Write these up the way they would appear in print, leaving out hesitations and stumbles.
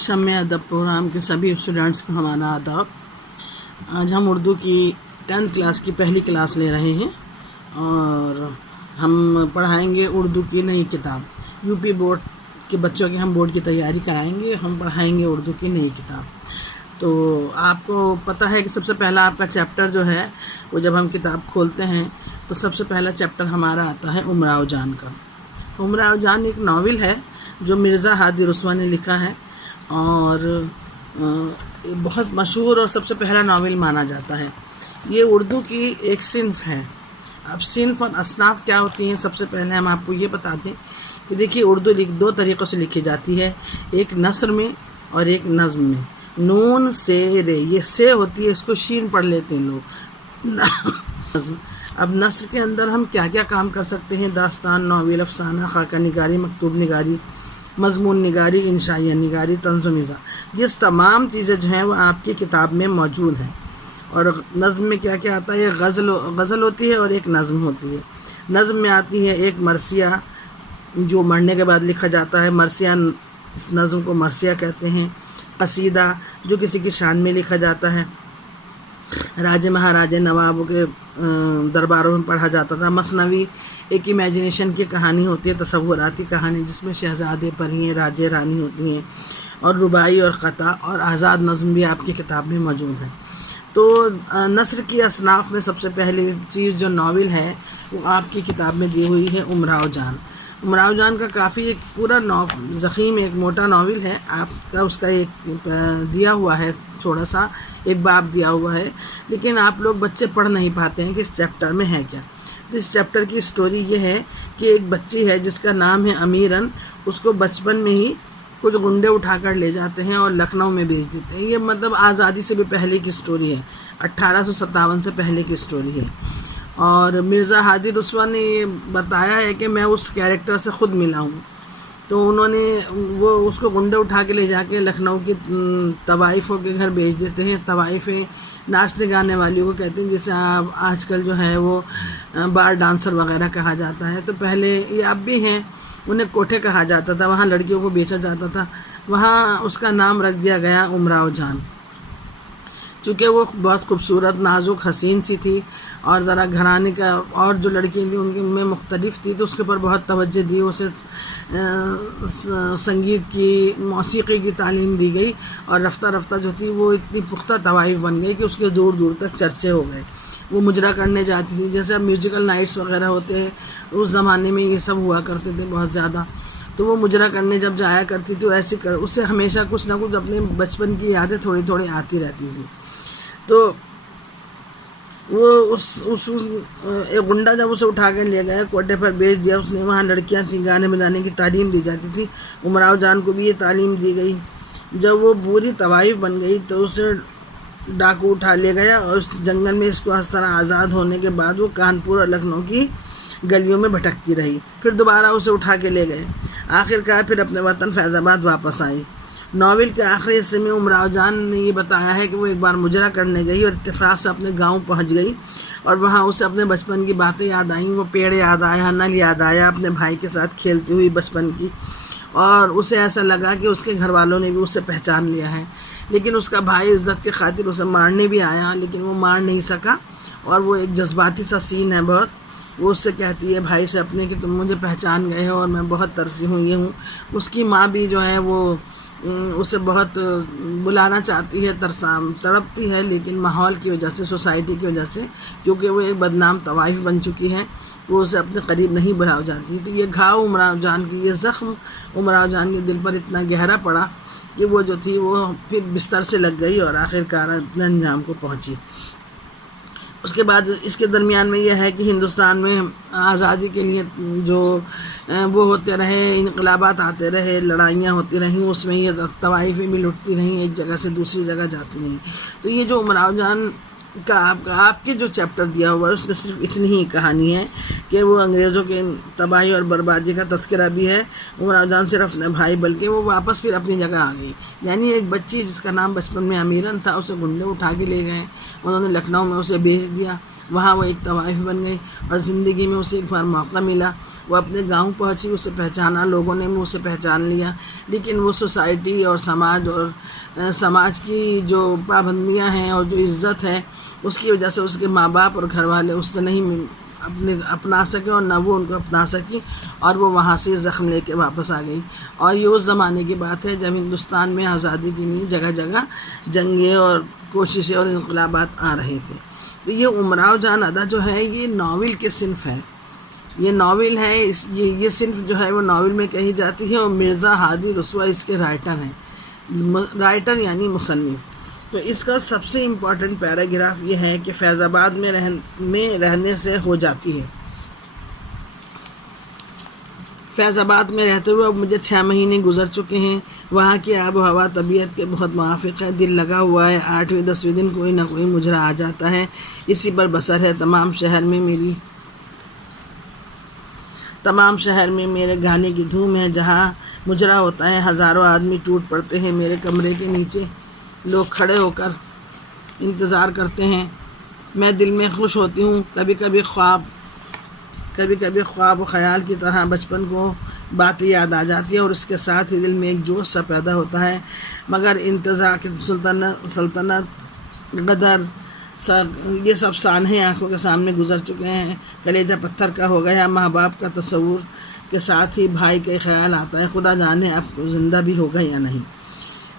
شمع ادب پروگرام کے سبھی اسٹوڈنٹس کو ہمارا آداب۔ آج ہم اردو کی 10th کلاس کی پہلی کلاس لے رہے ہیں اور ہم پڑھائیں گے اردو کی نئی کتاب۔ یو پی بورڈ کے بچوں کے ہم بورڈ کی تیاری کرائیں گے، ہم پڑھائیں گے اردو کی نئی کتاب۔ تو آپ کو پتہ ہے کہ سب سے پہلا آپ کا چیپٹر جو ہے وہ جب ہم کتاب کھولتے ہیں تو سب سے پہلا چیپٹر ہمارا آتا ہے امراؤ جان کا۔ امراؤ جان ایک ناول ہے جو مرزا ہادی رسوا نے لکھا ہے اور بہت مشہور اور سب سے پہلا ناول مانا جاتا ہے۔ یہ اردو کی ایک صنف ہے۔ اب صنف اور اصناف کیا ہوتی ہیں، سب سے پہلے ہم آپ کو یہ بتا دیں کہ دیکھیے اردو دو طریقوں سے لکھی جاتی ہے، ایک نثر میں اور ایک نظم میں۔ نون سے رے، یہ سے ہوتی ہے، اس کو شین پڑھ لیتے ہیں لوگ۔ نظم، اب نثر کے اندر ہم کیا کیا کام کر سکتے ہیں؟ داستان، ناول، افسانہ، خاکہ نگاری، مکتوب نگاری، مضمون نگاری، انشائیہ نگاری، طنز و مزاح، یہ تمام چیزیں جو ہیں وہ آپ کی کتاب میں موجود ہیں۔ اور نظم میں کیا کیا آتا ہے؟ ایک غزل ہوتی ہے اور ایک نظم ہوتی ہے۔ نظم میں آتی ہے ایک مرثیہ جو مرنے کے بعد لکھا جاتا ہے، مرثیہ، اس نظم کو مرثیہ کہتے ہیں۔ قصیدہ جو کسی کی شان میں لکھا جاتا ہے، راجے مہاراجے نوابوں کے درباروں میں پڑھا جاتا تھا۔ مثنوی ایک امیجنیشن کی کہانی ہوتی ہے، تصوراتی کہانی جس میں شہزادے، پرییں، راجے، رانی ہوتی ہیں۔ اور رباعی اور قطع اور آزاد نظم بھی آپ کی کتاب میں موجود ہے۔ تو نثر کی اصناف میں سب سے پہلی چیز جو ناول ہے وہ آپ کی کتاب میں دی ہوئی ہے امراؤ جان۔ امراؤ جان کا کافی ایک پورا ضخیم ایک موٹا ناول ہے آپ کا، اس کا ایک دیا ہوا ہے، تھوڑا سا ایک باب دیا ہوا ہے، لیکن آپ لوگ بچے پڑھ نہیں پاتے ہیں کہ اس چیپٹر میں ہے کیا۔ اس چیپٹر کی سٹوری یہ ہے کہ ایک بچی ہے جس کا نام ہے امیرن، اس کو بچپن میں ہی کچھ گنڈے اٹھا کر لے جاتے ہیں اور لکھنؤ میں بھیج دیتے ہیں۔ یہ مطلب آزادی سے بھی پہلے کی سٹوری ہے، 1857 سے پہلے کی سٹوری ہے۔ اور مرزا ہادی رسوا نے یہ بتایا ہے کہ میں اس کیریکٹر سے خود ملا ہوں، تو انہوں نے وہ اس کو گنڈے اٹھا کے لے جا کے لکھنؤ کی طوائفوں کے گھر بھیج دیتے ہیں۔ طوائفیں ناچنے گانے والی کو کہتے ہیں، جسے آج کل جو ہے وہ بار ڈانسر وغیرہ کہا جاتا ہے۔ تو پہلے یہ اب بھی ہیں، انہیں کوٹھے کہا جاتا تھا، وہاں لڑکیوں کو بیچا جاتا تھا، وہاں اس کا نام رکھ دیا گیا امراؤ جان۔ چونکہ وہ بہت خوبصورت، نازک، حسین سی تھی اور ذرا گھرانے کا اور جو لڑکی تھی ان میں مختلف تھی، تو اس کے اوپر بہت توجہ دی، اسے سنگیت کی، موسیقی کی تعلیم دی گئی اور رفتہ رفتہ جو تھی وہ اتنی پختہ طوائف بن گئی کہ اس کے دور دور تک چرچے ہو گئے۔ وہ مجرا کرنے جاتی تھی، جیسے اب میوزیکل نائٹس وغیرہ ہوتے ہیں، اس زمانے میں یہ سب ہوا کرتے تھے بہت زیادہ۔ تو وہ مجرا کرنے جب جایا کرتی تھی ایسے اس سے ہمیشہ کچھ نہ کچھ اپنے بچپن کی یادیں تھوڑی تھوڑی آتی رہتی تھی۔ تو وہ ایک گنڈا جب اسے اٹھا کے لے گیا، کوٹے پر بیچ دیا اس نے، وہاں لڑکیاں تھیں، گانے بجانے کی تعلیم دی جاتی تھی۔ امراؤ جان کو بھی یہ تعلیم دی گئی۔ جب وہ بری طوائف بن گئی تو اسے ڈاکو اٹھا لے گیا اور اس جنگل میں اس کو اس طرح آزاد ہونے کے بعد وہ کانپور اور لکھنؤ کی گلیوں میں بھٹکتی رہی۔ پھر دوبارہ اسے اٹھا کے لے گئے، آخرکار پھر اپنے وطن فیض آباد واپس آئی۔ ناول کے آخری حصے میں امراؤ جان نے یہ بتایا ہے کہ وہ ایک بار مجرا کرنے گئی اور اتفاق سے اپنے گاؤں پہنچ گئی اور وہاں اسے اپنے بچپن کی باتیں یاد آئیں، وہ پیڑ یاد آیا، نل یاد آیا، اپنے بھائی کے ساتھ کھیلتی ہوئی بچپن کی، اور اسے ایسا لگا کہ اس کے گھر والوں نے بھی اسے پہچان لیا ہے۔ لیکن اس کا بھائی عزت کی خاطر اسے مارنے بھی آیا، لیکن وہ مار نہیں سکا، اور وہ ایک جذباتی سا سین ہے بہت۔ وہ اس سے کہتی ہے بھائی سے اپنے کہ تم مجھے پہچان گئے ہو اور میں بہت ترسی ہوں، یہ ہوں۔ اس کی ماں بھی جو ہے وہ اسے بہت بلانا چاہتی ہے، تڑپتی ہے، لیکن ماحول کی وجہ سے، سوسائٹی کی وجہ سے، کیونکہ وہ ایک بدنام طوائف بن چکی ہے، وہ اسے اپنے قریب نہیں بلاؤ جاتی۔ تو یہ گھاؤ امراؤ جان کی، یہ زخم امراؤ جان کے دل پر اتنا گہرا پڑا کہ وہ جو تھی وہ پھر بستر سے لگ گئی اور آخرکار اپنے انجام کو پہنچی۔ اس کے بعد اس کے درمیان میں یہ ہے کہ ہندوستان میں آزادی کے لیے جو وہ ہوتے رہے، انقلابات آتے رہے، لڑائیاں ہوتی رہیں، اس میں یہ طوائفیں بھی لٹتی رہیں، ایک جگہ سے دوسری جگہ جاتی رہیں۔ تو یہ جو امراؤ جان کا آپ کے جو چیپٹر دیا ہوا ہے اس میں صرف اتنی ہی کہانی ہے کہ وہ انگریزوں کے تباہی اور بربادی کا تذکرہ بھی ہے۔ امراؤ جان صرف اپنے بھائی بلکہ وہ واپس پھر اپنی جگہ آ گئی، یعنی ایک بچی جس کا نام بچپن میں امیرن تھا، اسے گنڈے اٹھا کے لے گئے، انہوں نے لکھنؤ میں اسے بھیج دیا، وہاں وہ ایک طوائف بن گئی اور زندگی میں اسے ایک بار موقع ملا، وہ اپنے گاؤں پہنچی، اسے پہچانا، لوگوں نے اسے پہچان لیا، لیکن وہ سوسائٹی اور سماج کی جو پابندیاں ہیں اور جو عزت ہے اس کی وجہ سے اس کے ماں باپ اور گھر والے اس سے نہیں اپنا سکے اور نہ وہ ان کو اپنا سکی، اور وہ وہاں سے زخم لے کے واپس آ گئی۔ اور یہ اس زمانے کی بات ہے جب ہندوستان میں آزادی کے لیے جگہ جگہ جنگیں اور کوششیں اور انقلابات آ رہے تھے۔ تو یہ امراؤ جان ادا جو ہے یہ ناول کے صنف ہے، یہ ناول ہے، یہ صنف جو ہے وہ ناول میں کہی جاتی ہے، اور مرزا ہادی رسوا اس کے رائٹر ہیں، رائٹر یعنی مصنف۔ تو اس کا سب سے امپورٹنٹ پیراگراف یہ ہے کہ فیض آباد میں رہنے سے ہو جاتی ہے۔ فیض آباد میں رہتے ہوئے اب مجھے 6 مہینے گزر چکے ہیں، وہاں کی آب و ہوا طبیعت کے بہت موافق ہے، دل لگا ہوا ہے، 8ویں 10ویں دن کوئی نہ کوئی مجرا آ جاتا ہے، اسی پر بسر ہے۔ تمام شہر میں میرے گانے کی دھوم ہے، جہاں مجرا ہوتا ہے ہزاروں آدمی ٹوٹ پڑتے ہیں میرے کمرے کے نیچے، لوگ کھڑے ہو کر انتظار کرتے ہیں، میں دل میں خوش ہوتی ہوں، کبھی کبھی خواب و خیال کی طرح بچپن کو باتیں یاد آ جاتی ہے، اور اس کے ساتھ ہی دل میں ایک جوش سا پیدا ہوتا ہے، مگر انتظار کی سلطنت غدر یہ سب سانحے آنکھوں کے سامنے گزر چکے ہیں، کلیجہ پتھر کا ہو گیا، ماں باپ کا تصور کے ساتھ ہی بھائی کا خیال آتا ہے، خدا جانے اب زندہ بھی ہوگا یا نہیں۔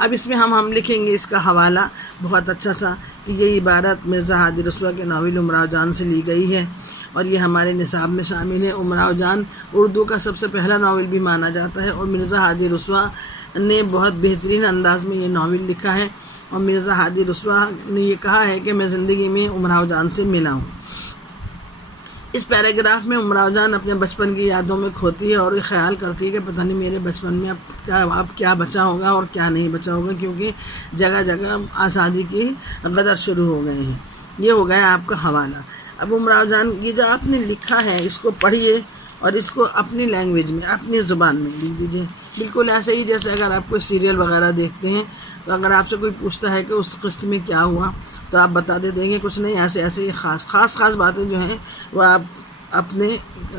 اب اس میں ہم لکھیں گے اس کا حوالہ بہت اچھا سا، یہ عبارت مرزا ہادی رسوا کے ناول امراؤ جان سے لی گئی ہے، اور یہ ہمارے نصاب میں شامل ہے۔ امراؤ جان اردو کا سب سے پہلا ناول بھی مانا جاتا ہے، اور مرزا ہادی رسوا نے بہت بہترین انداز میں یہ ناول لکھا ہے، اور مرزا ہادی رسوا نے یہ کہا ہے کہ میں زندگی میں امراؤ جان سے ملا ہوں۔ اس پیراگراف میں امراؤ جان اپنے بچپن کی یادوں میں کھوتی ہے اور یہ خیال کرتی ہے کہ پتہ نہیں میرے بچپن میں اب کیا بچا ہوگا اور کیا نہیں بچا ہوگا، کیونکہ جگہ جگہ آزادی کی غدر شروع ہو گئے ہیں۔ یہ ہو گیا آپ کا حوالہ۔ اب امراؤ جان یہ جو آپ نے لکھا ہے اس کو پڑھیے اور اس کو اپنی لینگویج میں، اپنی زبان میں لکھ دیجیے، بالکل ایسے ہی جیسے اگر آپ کوئی سیریل وغیرہ دیکھتے ہیں تو اگر آپ سے کوئی پوچھتا ہے کہ اس قسط میں کیا ہوا تو آپ بتا دیں گے کچھ نہیں، ایسے خاص باتیں جو ہیں وہ آپ اپنے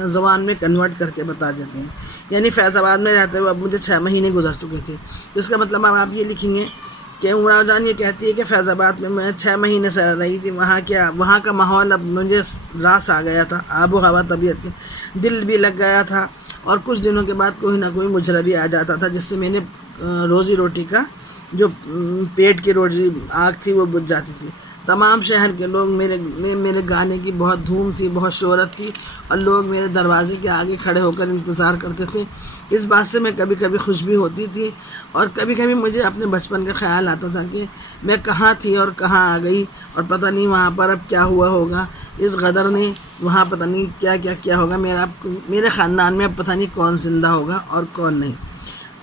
زبان میں کنورٹ کر کے بتا دیتے ہیں۔ یعنی فیض آباد میں رہتے ہوئے اب مجھے 6 مہینے گزر چکے تھے، تو اس کا مطلب اب آپ یہ لکھیں گے کہ امراؤ جان یہ کہتی ہے کہ فیض آباد میں 6 مہینے سے رہ رہی تھی، وہاں کا ماحول اب مجھے راس آ گیا تھا، آب و ہوا طبیعت کے، دل بھی لگ گیا تھا، اور کچھ دنوں کے بعد کوئی نہ کوئی مجرا بھی آ جاتا تھا، جس سے میں نے روزی روٹی کا جو پیٹ کی روزی آگ تھی وہ بجھ جاتی تھی۔ تمام شہر کے لوگ میرے گانے کی بہت دھوم تھی، بہت شہرت تھی، اور لوگ میرے دروازے کے آگے کھڑے ہو کر انتظار کرتے تھے۔ اس بات سے میں کبھی کبھی خوش بھی ہوتی تھی، اور کبھی کبھی مجھے اپنے بچپن کا خیال آتا تھا کہ میں کہاں تھی اور کہاں آ گئی، اور پتہ نہیں وہاں پر اب کیا ہوا ہوگا، اس غدر نے وہاں پتہ نہیں کیا ہوگا، میرے خاندان میں اب پتہ نہیں کون زندہ ہوگا اور کون نہیں۔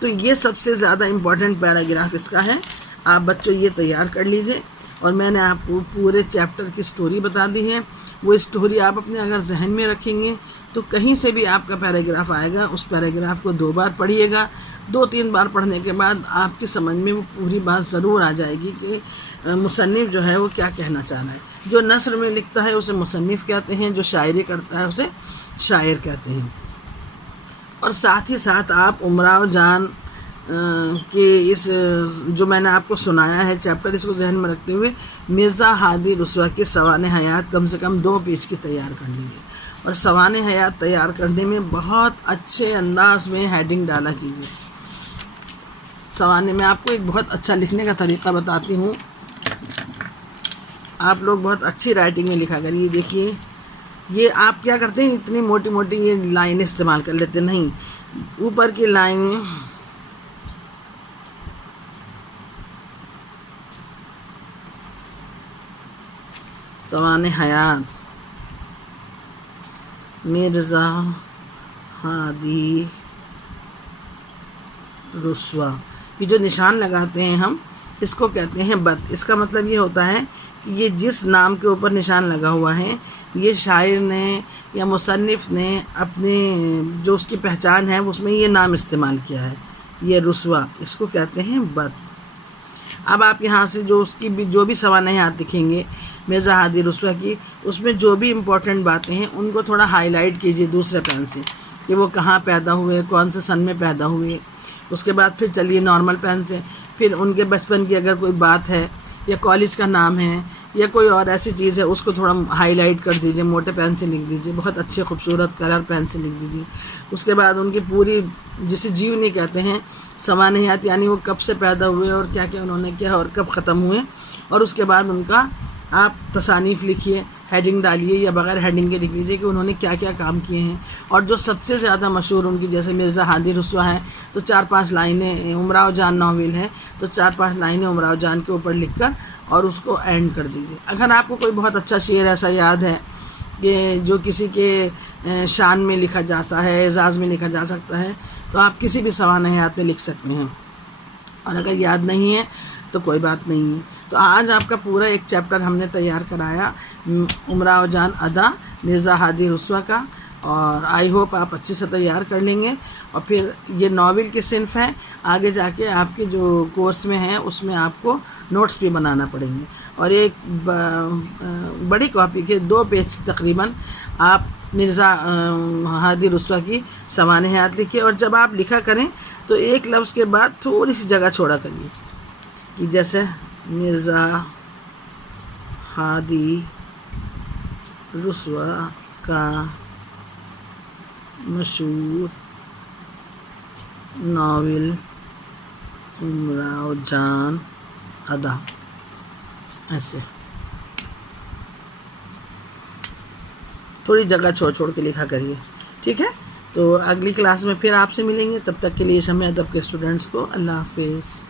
تو یہ سب سے زیادہ امپورٹنٹ پیراگراف اس کا ہے، آپ بچوں یہ تیار کر لیجئے، اور میں نے آپ کو پورے چیپٹر کی سٹوری بتا دی ہے۔ وہ سٹوری آپ اپنے اگر ذہن میں رکھیں گے تو کہیں سے بھی آپ کا پیراگراف آئے گا، اس پیراگراف کو 2 بار پڑھیے گا، 2-3 بار پڑھنے کے بعد آپ کی سمجھ میں وہ پوری بات ضرور آ جائے گی کہ مصنف جو ہے وہ کیا کہنا چاہ رہا ہے۔ جو نثر میں لکھتا ہے اسے مصنف کہتے ہیں، جو شاعری کرتا ہے اسے شاعر کہتے ہیں۔ اور ساتھ ہی ساتھ آپ امراؤ جان کہ اس جو میں نے آپ کو سنایا ہے چیپٹر، اس کو ذہن میں رکھتے ہوئے مرزا ہادی رسوا کی سوانح حیات کم سے کم 2 پیج کی تیار کر لیجیے، اور سوانح حیات تیار کرنے میں بہت اچھے انداز میں ہیڈنگ ڈالا کیجیے۔ سوانح میں آپ کو ایک بہت اچھا لکھنے کا طریقہ بتاتی ہوں، آپ لوگ بہت اچھی رائٹنگ میں لکھا کریے۔ دیکھیے یہ آپ کیا کرتے ہیں، اتنی موٹی موٹی یہ لائن استعمال کر لیتے، نہیں، اوپر کی لائن سوانح حیات مرزا ہادی رسوا، یہ جو نشان لگاتے ہیں ہم اس کو کہتے ہیں بت۔ اس کا مطلب یہ ہوتا ہے کہ یہ جس نام کے اوپر نشان لگا ہوا ہے یہ شاعر نے یا مصنف نے اپنے جو اس کی پہچان ہے اس میں یہ نام استعمال کیا ہے، یہ رسوا، اس کو کہتے ہیں بت۔ اب آپ یہاں سے جو بھی سوانحیات لکھیں گے مرزا ہادی رسوا کی، اس میں جو بھی امپورٹنٹ باتیں ہیں ان کو تھوڑا ہائی لائٹ کیجیے دوسرے پین سے، کہ وہ کہاں پیدا ہوئے، کون سے سن میں پیدا ہوئے. اس کے بعد پھر چلیے نارمل پین سے پھر ان کے بچپن کی اگر کوئی بات ہے یا کالج کا نام ہے یا کوئی اور ایسی چیز ہے اس کو تھوڑا ہائی لائٹ کر دیجیے، موٹے پین سے لکھ دیجیے، بہت اچھے خوبصورت کلر پین سے لکھ دیجیے. اس کے بعد ان کی پوری جسے جیونی کہتے ہیں سوانحیات، یعنی وہ کب سے پیدا ہوئے اور کیا کیا انہوں نے کیا اور کب ختم ہوئے. اور اس کے بعد ان کا آپ تصانیف لکھیے، ہیڈنگ ڈالیے یا بغیر ہیڈنگ کے لکھ لیجیے کہ انہوں نے کیا کیا کام کیے ہیں. اور جو سب سے زیادہ مشہور ان کی جیسے مرزا ہادی رسوا ہے تو 4-5 لائنیں، امراؤ جان ناول ہے تو 4-5 لائنیں امراؤ جان کے اوپر لکھ کر اور اس کو اینڈ کر دیجیے. اگر آپ کو کوئی بہت اچھا شعر ایسا یاد ہے کہ جو کسی کے شان میں لکھا جاتا ہے، اعزاز میں لکھا جا سکتا ہے تو آپ کسی بھی سوانحیات میں لکھ سکتے ہیں. اور اگر یاد نہیں ہے تو کوئی بات نہیں ہے. تو آج آپ کا پورا ایک چیپٹر ہم نے تیار کرایا امراؤ جان ادا مرزا ہادی رسوا کا، اور آئی ہوپ آپ اچھے سے تیار کر لیں گے. اور پھر یہ ناول کے صنف ہیں، آگے جا کے آپ کے جو کورس میں ہیں اس میں آپ کو نوٹس بھی بنانا پڑیں گے. اور ایک بڑی کاپی کے 2 پیج تقریباً آپ مرزا ہادی رسوا کی سوانحیات لکھیے. اور جب آپ لکھا کریں تو ایک لفظ کے بعد تھوڑی سی جگہ چھوڑا کریے کہ جیسے مرزا ہادی رسوا کا مشہور ناول امراؤ جان ادا، ایسے تھوڑی جگہ چھوڑ کے لکھا کریے. ٹھیک ہے، تو اگلی کلاس میں پھر آپ سے ملیں گے. تب تک کے لیے شمع ادب کے اسٹوڈنٹس کو اللہ حافظ.